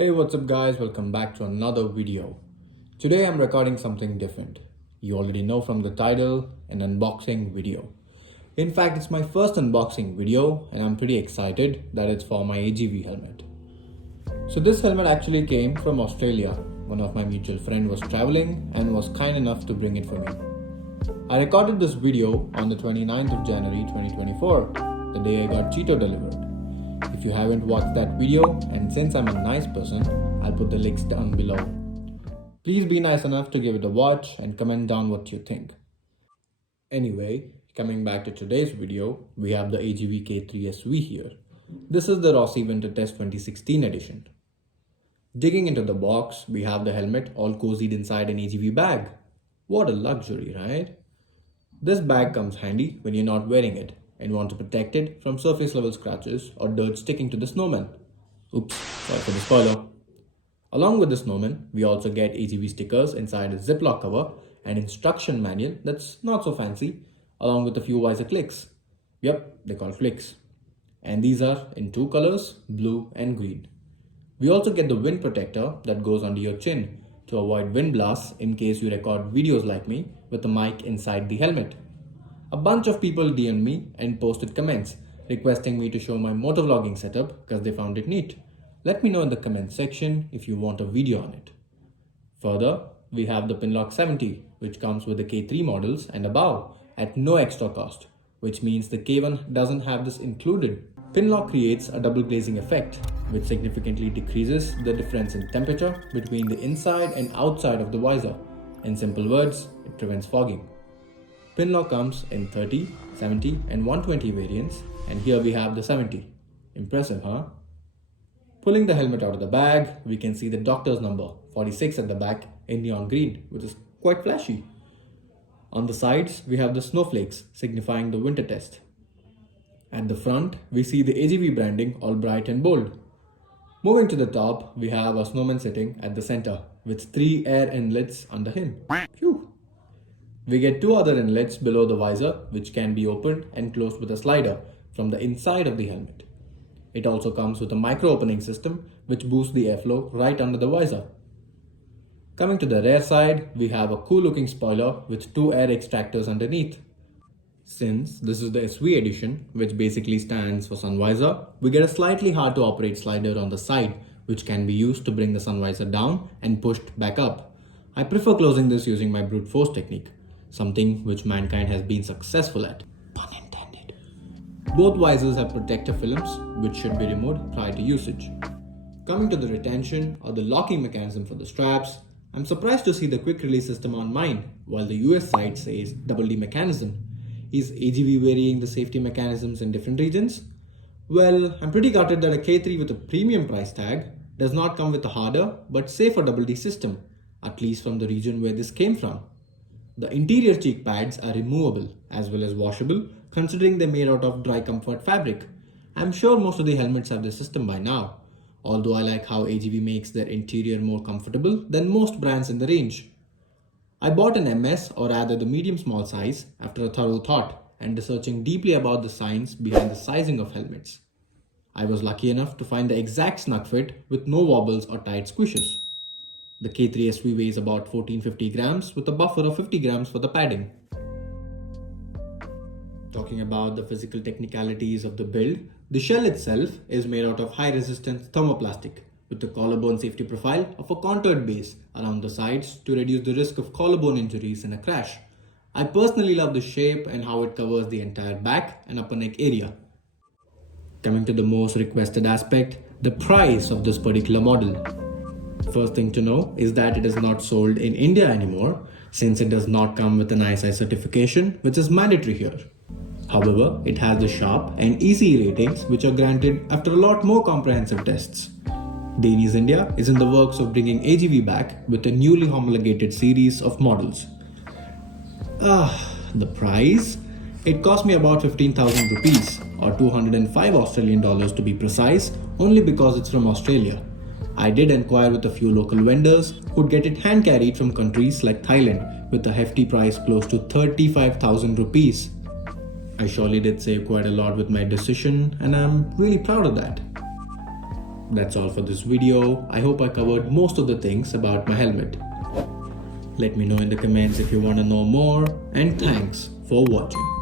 Hey, what's up guys? Welcome back to another video. Today I'm recording something different. You already know from the title, an unboxing video. In fact, it's my first unboxing video and I'm pretty excited that it's for my AGV helmet. So this helmet actually came from Australia. One of my mutual friend was traveling and was kind enough to bring it for me. I recorded this video on the 29th of January 2024, the day I got Cheeto delivered. If you haven't watched that video, and since I'm a nice person, I'll put the links down below. Please be nice enough to give it a watch and comment down what you think. Anyway, coming back to today's video, we have the AGV K3SV here. This is the Rossi Winter Test 2016 edition. Digging into the box, we have the helmet all cozied inside an AGV bag. What a luxury, right? This bag comes handy when you're not wearing it and want to protect it from surface level scratches or dirt sticking to the snowman. Oops, sorry for the spoiler. Along with the snowman, we also get AGV stickers inside a Ziploc cover and instruction manual that's not so fancy, along with a few visor clicks. Yep, they're called clicks. And these are in two colors, blue and green. We also get the wind protector that goes under your chin to avoid wind blasts in case you record videos like me with a mic inside the helmet. A bunch of people DM'd me and posted comments requesting me to show my motovlogging setup because they found it neat. Let me know in the comment section if you want a video on it. Further, we have the Pinlock 70, which comes with the K3 models and above at no extra cost, which means the K1 doesn't have this included. Pinlock creates a double glazing effect, which significantly decreases the difference in temperature between the inside and outside of the visor. In simple words, it prevents fogging. Pinlock comes in 30, 70 and 120 variants, and here we have the 70. Impressive, huh? Pulling the helmet out of the bag, we can see the doctor's number 46 at the back in neon green, which is quite flashy. On the sides, we have the snowflakes signifying the winter test. At the front, we see the AGV branding all bright and bold. Moving to the top, we have a snowman sitting at the center with 3 air inlets under him. Phew! We get 2 other inlets below the visor, which can be opened and closed with a slider from the inside of the helmet. It also comes with a micro opening system, which boosts the airflow right under the visor. Coming to the rear side, we have a cool looking spoiler with 2 air extractors underneath. Since this is the SV edition, which basically stands for sun visor, we get a slightly hard to operate slider on the side, which can be used to bring the sun visor down and pushed back up. I prefer closing this using my brute force technique, something which mankind has been successful at. Pun intended. Both visors have protector films, which should be removed prior to usage. Coming to the retention or the locking mechanism for the straps, I'm surprised to see the quick release system on mine, while the US side says double D mechanism. Is AGV varying the safety mechanisms in different regions? Well, I'm pretty gutted that a K3 with a premium price tag does not come with a harder but safer double D system, at least from the region where this came from. The interior cheek pads are removable as well as washable, considering they're made out of dry comfort fabric. I'm sure most of the helmets have this system by now, although I like how AGV makes their interior more comfortable than most brands in the range. I bought an MS, or rather the medium small size, after a thorough thought and researching deeply about the science behind the sizing of helmets. I was lucky enough to find the exact snug fit with no wobbles or tight squishes. The K3SV weighs about 1450 grams with a buffer of 50 grams for the padding. Talking about the physical technicalities of the build, the shell itself is made out of high resistance thermoplastic with a collarbone safety profile of a contoured base around the sides to reduce the risk of collarbone injuries in a crash. I personally love the shape and how it covers the entire back and upper neck area. Coming to the most requested aspect, the price of this particular model. First thing to know is that it is not sold in India anymore, since it does not come with an ISI certification, which is mandatory here. However, it has the sharp and easy ratings, which are granted after a lot more comprehensive tests. Davies India is in the works of bringing AGV back with a newly homologated series of models. The price? It cost me about 15,000 rupees or 205 Australian dollars to be precise, only because it's from Australia. I did inquire with a few local vendors who'd get it hand carried from countries like Thailand with a hefty price close to 35,000 rupees. I surely did save quite a lot with my decision, and I'm really proud of that. that's all for this video. I hope I covered most of the things about my helmet. Let me know in the comments if you want to know more, and thanks for watching.